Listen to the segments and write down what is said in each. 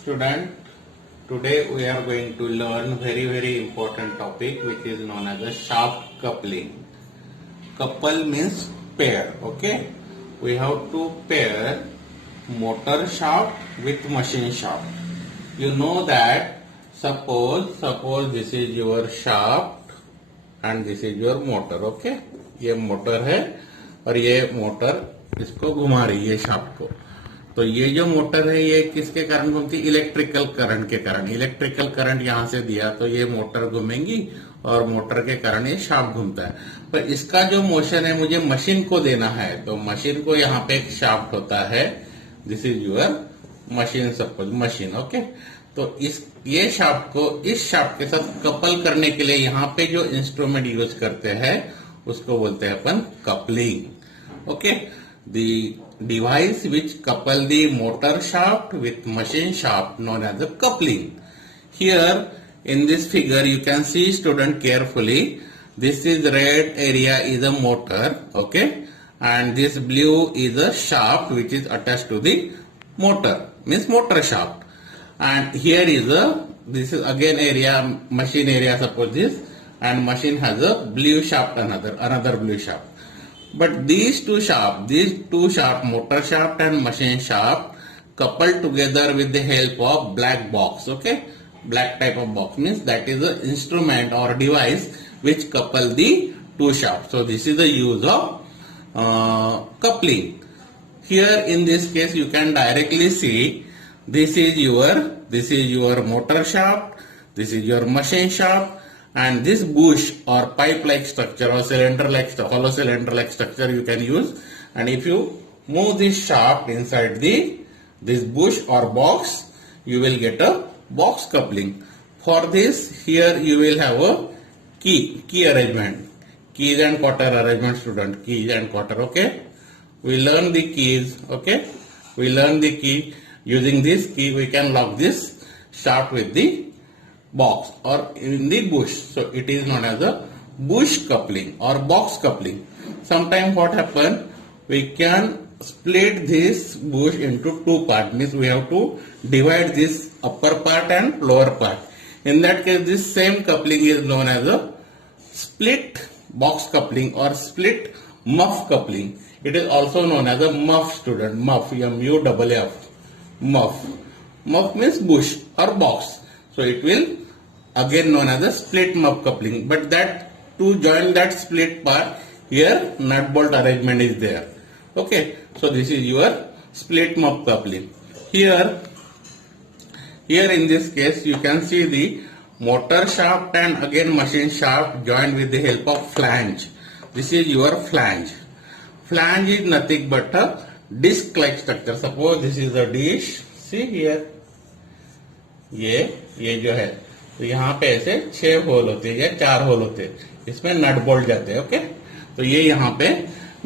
Student, today we are going to learn very important topic which is known as a shaft coupling. Couple means pair, okay? We have to pair motor shaft with machine shaft. You know that suppose this is your shaft and this is your motor, okay? ये motor है और ये motor इसको घुमा रही है shaft को. तो ये जो मोटर है ये किसके कारण घूमती है? इलेक्ट्रिकल करंट के कारण. इलेक्ट्रिकल करंट यहां से दिया तो ये मोटर घूमेंगी और मोटर के कारण ये शाफ्ट घूमता है. पर इसका जो मोशन है मुझे मशीन को देना है, तो मशीन को यहाँ पे एक शाफ्ट होता है. This is your machine, suppose machine, okay. तो ये शाफ्ट को इस शाफ्ट के साथ कपल करने के लिए यहाँ पे जो इंस्ट्रूमेंट यूज करते हैं उसको बोलते हैं अपन coupling, okay. The device which couple the motor shaft with machine shaft known as a coupling. Here in this figure you can see, student, carefully. This is red area is a motor, okay, and this blue is a shaft which is attached to the motor, means motor shaft. And here is this is again area, machine area, suppose this, and machine has a blue shaft, another blue shaft. But these two shaft, motor shaft and machine shaft, coupled together with the help of black box, okay. Black type of box means that is the instrument or device which couple the two shafts. So this is the use of coupling. Here in this case you can directly see this is your motor shaft, this is your machine shaft. And this bush or pipe-like structure or cylinder-like, hollow cylinder-like structure you can use. And if you move this shaft inside this bush or box, you will get a box coupling. For this, here you will have a key arrangement, keys and quarter arrangement, student, keys and quarter, okay. We learn the keys, okay. We learn the key. Using this key, we can lock this shaft with the box or in the bush. So it is known as a bush coupling or box coupling. Sometimes what happen, we can split this bush into two parts, means we have to divide this upper part and lower part. In that case, this same coupling is known as a split box coupling or split muff coupling. It is also known as a muff, student, muff, M-U-F-F, muff. Muff means bush or box. So it will again known as a split muff coupling. But that to join that split part, here nut bolt arrangement is there. Okay. So this is your split muff coupling. Here in this case you can see the motor shaft and again machine shaft joined with the help of flange. This is your flange. Flange is nothing but a disc-like structure. Suppose this is a dish. See here. ये जो है तो यहाँ पे ऐसे 6 whole होते हैं या 4 होल होते हैं, इसमें नट बोल्ट जाते हैं, ओके. तो ये यहाँ पे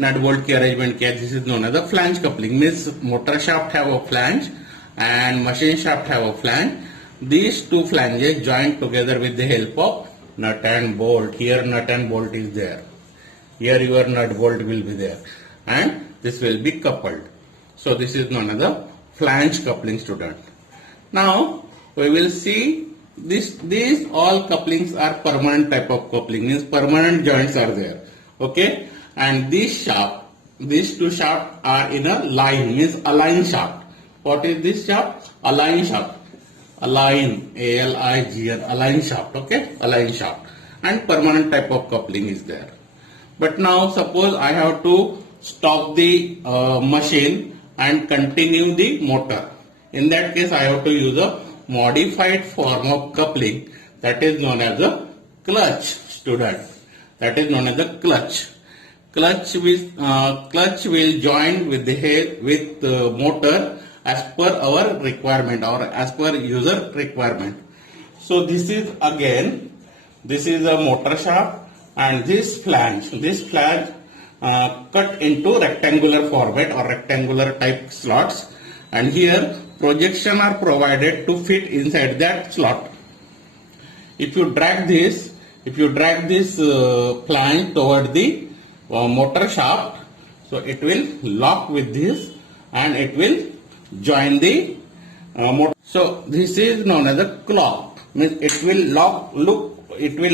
नट बोल्ट की अरेंजमेंट किया. This is known as a flange coupling, means motor shaft have a flange and machine shaft have a flange. These two flanges joined together with the help of nut and bolt. Here nut and bolt is there. Here your nut bolt will be there and this will be coupled. So this is known as a flange coupling, student. Now we will see these all couplings are permanent type of coupling, means permanent joints are there, okay. And these two shafts are in a line, means align shaft. What is this shaft? Align shaft. Align, A-L-I-G-N, align shaft, okay, align shaft. And permanent type of coupling is there. But now suppose I have to stop the machine and continue the motor. In that case I have to use a modified form of coupling, that is known as a clutch, student. That is known as a clutch. Clutch will join with the motor as per our requirement or as per user requirement. So this is a motor shaft and this flange cut into rectangular format or rectangular type slots, and here projection are provided to fit inside that slot. If you drag this flange toward the motor shaft, so it will lock with this and it will join the motor. So this is known as a clock. Means it will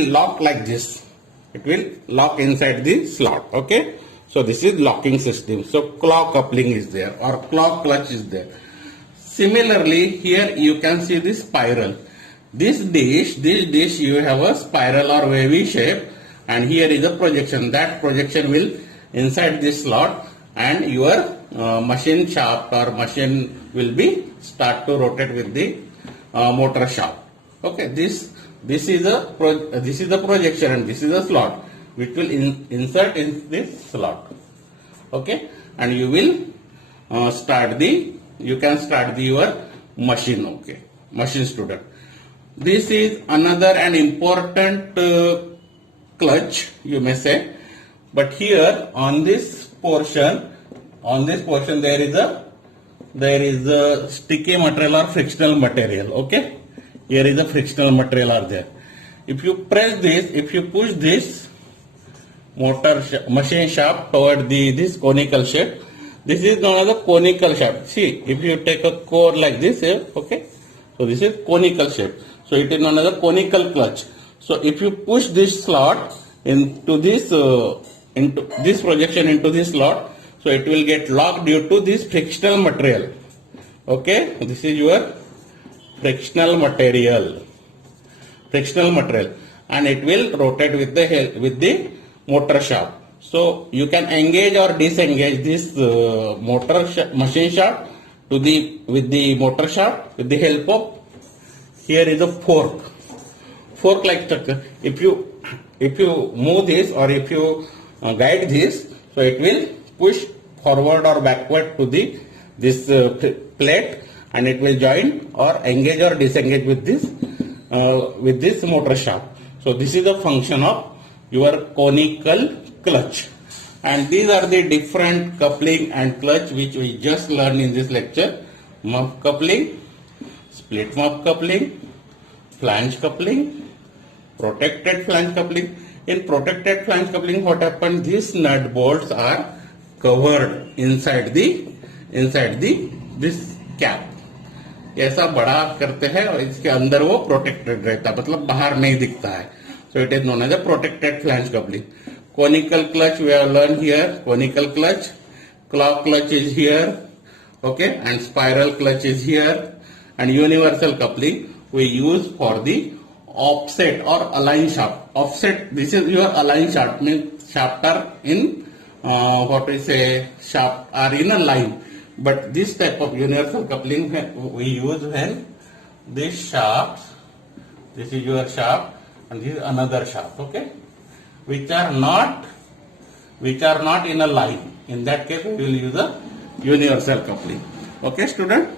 lock like this. It will lock inside the slot. Okay. So this is locking system. So clock coupling is there or clock clutch is there. Similarly, here you can see the spiral. This dish you have a spiral or wavy shape, and here is a projection. That projection will inside this slot, and your machine shaft or machine will be start to rotate with the motor shaft. Okay, this is a projection and this is a slot which will insert in this slot. Okay, and you will you can start your machine. Okay, machine student. This is another an important clutch, you may say, but here on this portion there is a sticky material or frictional material. Okay, here is a frictional material are there. If you press this, if you push this machine shaft toward this conical shape, this is known as a conical shaft. See, if you take a core like this here, okay, so this is conical shape. So it is known as a conical clutch. So if you push this slot into this projection into this slot, so it will get locked due to this frictional material. Okay, this is your frictional material, and it will rotate with the motor shaft. So you can engage or disengage this machine shaft with the motor shaft with the help of, here is a fork like structure. If you move this or if you guide this, so it will push forward or backward to this plate, and it will join or engage or disengage with this motor shaft. So this is the function of your conical clutch. And these are the different coupling and clutch which we just learned in this lecture. Muff coupling, split muff coupling, flange coupling, protected flange coupling. In protected flange coupling, what happened? These nut bolts are covered inside this cap. ऐसा बड़ा करते हैं और इसके अंदर वो protected रहता है, मतलब बाहर नहीं दिखता है. So it is known as a protected flange coupling. Conical clutch we have learned here. Conical clutch, clock clutch is here, okay, and spiral clutch is here, and universal coupling we use for the offset or align shaft. Offset, this is your align shaft, means shaft are in shaft are in a line. But this type of universal coupling we use when this shaft, this is your shaft and this is another shaft, okay, which are not in a line. In that case we will use a universal coupling. Okay, student.